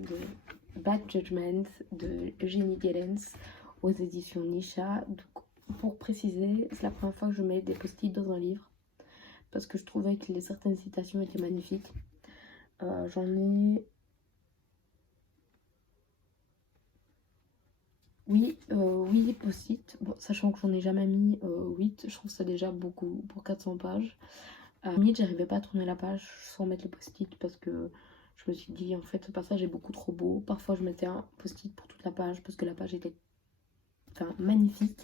parler de Bad Judgment de Eugénie Gellens aux éditions Nisha. Donc, pour préciser, c'est la première fois que je mets des post-it dans un livre parce que je trouvais que certaines citations étaient magnifiques. J'en ai... Oui, post-it. Bon, sachant que j'en ai jamais mis 8, je trouve ça déjà beaucoup pour 400 pages. Limite, j'arrivais pas à tourner la page sans mettre le post-it parce que je me suis dit, en fait, ce passage est beaucoup trop beau. Parfois, je mettais un post-it pour toute la page parce que la page était magnifique.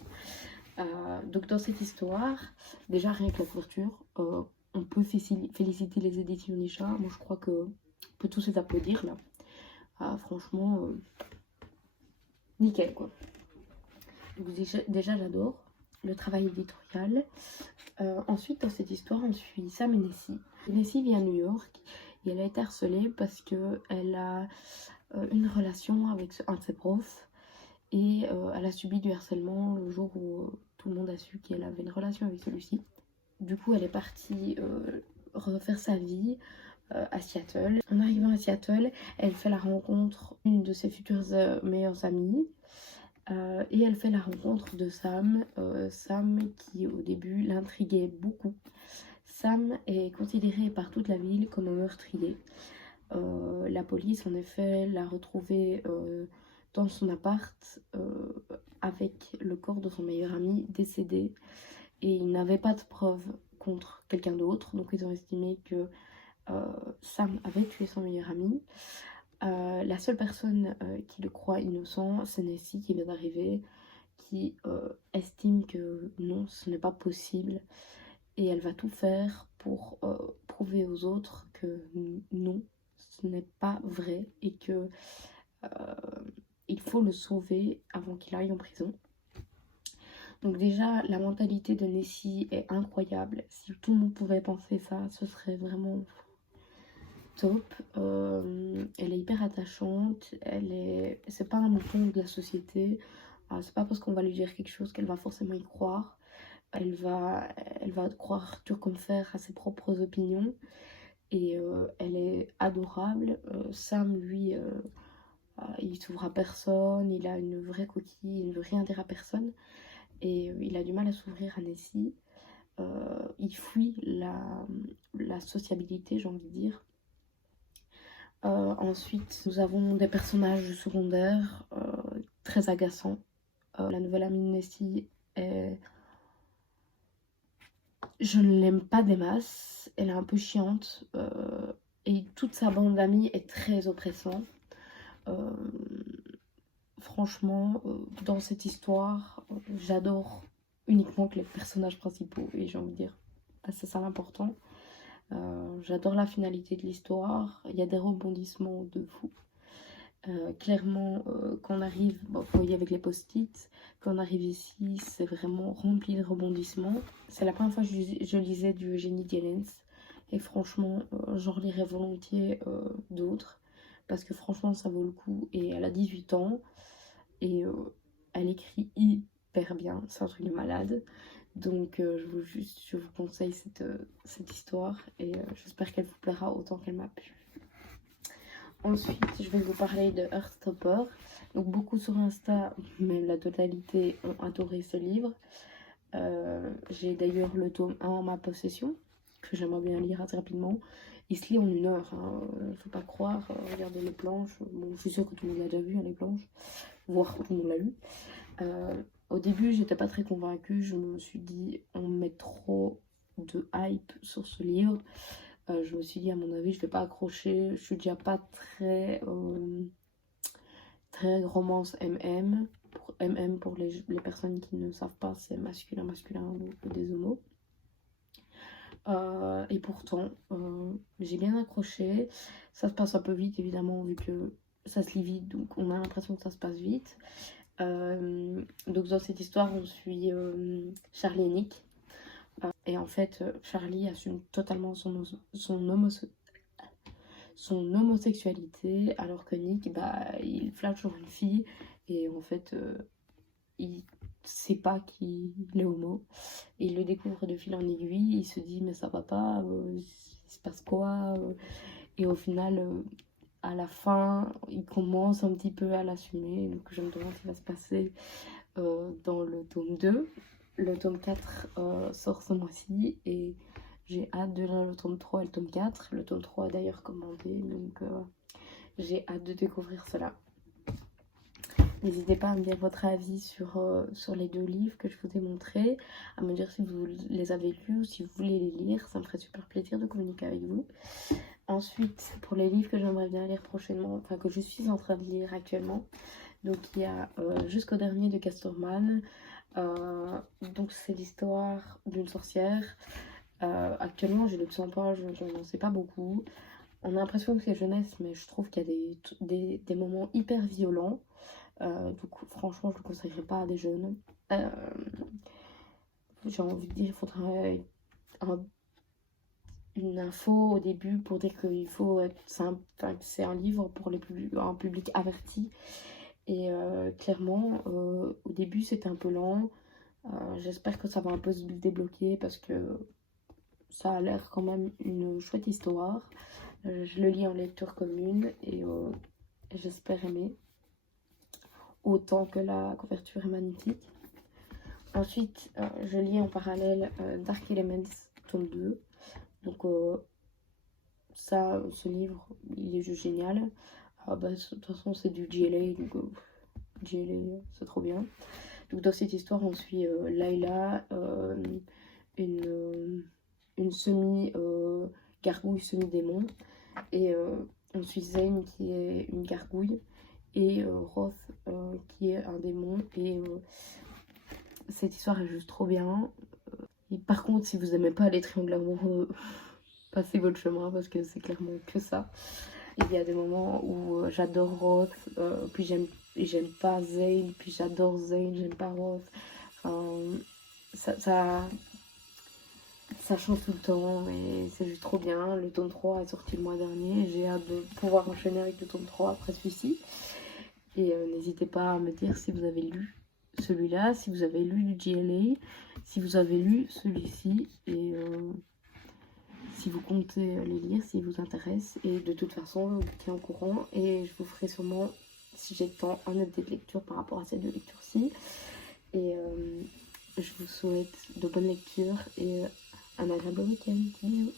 Donc, dans cette histoire, déjà, rien que la couverture, on peut féliciter les éditions Nisha. Moi, je crois qu'on peut tous les applaudir, là. Franchement, nickel, quoi. Donc, déjà j'adore le travail éditorial. Ensuite, dans cette histoire, on suit Sam et Nessie. Nessie vit à New York et elle a été harcelée parce qu'elle a une relation avec un de ses profs et elle a subi du harcèlement le jour où tout le monde a su qu'elle avait une relation avec celui-ci. Du coup, elle est partie refaire sa vie à Seattle. En arrivant à Seattle, elle fait la rencontre d'une de ses futures meilleures amies. Et elle fait la rencontre de Sam, Sam qui au début l'intriguait beaucoup. Sam est considéré par toute la ville comme un meurtrier. La police en effet l'a retrouvé dans son appart avec le corps de son meilleur ami décédé et il n'avait pas de preuves contre quelqu'un d'autre, donc ils ont estimé que Sam avait tué son meilleur ami. La seule personne qui le croit innocent, c'est Nessie qui vient d'arriver, qui estime que non, ce n'est pas possible et elle va tout faire pour prouver aux autres que non, ce n'est pas vrai et que il faut le sauver avant qu'il aille en prison. Donc déjà, la mentalité de Nessie est incroyable. Si tout le monde pouvait penser ça, ce serait vraiment top. Elle est hyper attachante, c'est pas un mouton de la société. C'est pas parce qu'on va lui dire quelque chose qu'elle va forcément y croire. Elle va croire dur comme fer à ses propres opinions et elle est adorable. Sam, lui, il s'ouvre à personne, il a une vraie coquille, il ne veut rien dire à personne et il a du mal à s'ouvrir à Nessie. Il fuit la sociabilité, j'ai envie de dire. Ensuite, nous avons des personnages secondaires très agaçants. La nouvelle amie de Nessie je ne l'aime pas des masses, elle est un peu chiante et toute sa bande d'amis est très oppressante. Franchement, dans cette histoire, j'adore uniquement que les personnages principaux et j'ai envie de dire, c'est ça l'important. J'adore la finalité de l'histoire, il y a des rebondissements de fou. Clairement, quand on arrive, vous voyez avec les post-it, quand on arrive ici, c'est vraiment rempli de rebondissements. C'est la première fois que je lisais du Eugénie Gellens et franchement, j'en relirai volontiers d'autres parce que franchement, ça vaut le coup. Et elle a 18 ans et elle écrit hyper bien, c'est un truc de malade. Donc je vous conseille cette histoire et j'espère qu'elle vous plaira autant qu'elle m'a plu. Ensuite, je vais vous parler de Heartstopper. Donc beaucoup sur Insta, même la totalité, ont adoré ce livre. J'ai d'ailleurs le tome 1 en ma possession, que j'aimerais bien lire assez rapidement. Il se lit en 1 heure, faut pas croire. Regardez les planches. Bon, je suis sûre que tout le monde l'a déjà vu, hein, les planches. Voire tout le monde l'a lu. Au début, j'étais pas très convaincue. Je me suis dit, on met trop de hype sur ce livre. Je me suis dit, à mon avis, je vais pas accrocher. Je suis déjà pas très romance MM. Pour MM, pour les personnes qui ne savent pas, c'est masculin, donc des homos. Et pourtant, j'ai bien accroché. Ça se passe un peu vite, évidemment, vu que ça se lit vite, donc on a l'impression que ça se passe vite. Donc dans cette histoire, on suit Charlie et Nick. Et en fait, Charlie assume totalement son homosexualité, alors que Nick, il flatte sur une fille, et en fait, il sait pas qu'il est homo. Et il le découvre de fil en aiguille, il se dit, mais ça va pas, il se passe quoi Et au final, à la fin, il commence un petit peu à l'assumer. Donc je me demande ce qui va se passer dans le tome 2. Le tome 4 sort ce mois-ci et j'ai hâte de lire le tome 3 et le tome 4. Le tome 3 est d'ailleurs commandé, donc j'ai hâte de découvrir cela. N'hésitez pas à me dire votre avis sur les 2 livres que je vous ai montrés, à me dire si vous les avez lus ou si vous voulez les lire, ça me ferait super plaisir de communiquer avec vous. Ensuite, pour les livres que j'aimerais bien lire prochainement, enfin que je suis en train de lire actuellement, donc il y a Jusqu'au dernier de Casterman, donc c'est l'histoire d'une sorcière. Actuellement je ne le sens pas, je n'en sais pas beaucoup. On a l'impression que c'est jeunesse, mais je trouve qu'il y a des moments hyper violents. Donc franchement je ne le conseillerais pas à des jeunes. J'ai envie de dire il faudrait une info au début pour dire qu'il faut être c'est un livre pour un public averti. Et clairement au début c'était un peu lent. J'espère que ça va un peu se débloquer parce que ça a l'air quand même une chouette histoire. Je le lis en lecture commune et j'espère aimer autant que la couverture est magnifique. Ensuite, je lis en parallèle Dark Elements, tome 2. Donc, ce livre, il est juste génial. De toute façon, c'est du GLA, donc GLA, c'est trop bien. Donc, dans cette histoire, on suit Layla, une semi-gargouille, semi-démon. Et on suit Zane, qui est une gargouille, et Roth, qui est un démon. Et cette histoire est juste trop bien. Et par contre, si vous n'aimez pas les triangles amoureux, passez votre chemin parce que c'est clairement que ça. Il y a des moments où j'adore Roth, puis j'aime pas Zane, puis j'adore Zane, j'aime pas Roth. Ça change tout le temps et c'est juste trop bien. Le tome 3 est sorti le mois dernier. J'ai hâte de pouvoir enchaîner avec le tome 3 après celui-ci. Et n'hésitez pas à me dire si vous avez lu celui-là, si vous avez lu du GLA, si vous avez lu celui-ci et si vous comptez les lire, s'ils vous intéressent. Et de toute façon, je vous tiens au courant et je vous ferai sûrement, si j'ai le temps, un update de lecture par rapport à ces 2 lectures-ci. Et je vous souhaite de bonnes lectures et un agréable week-end. Bisous.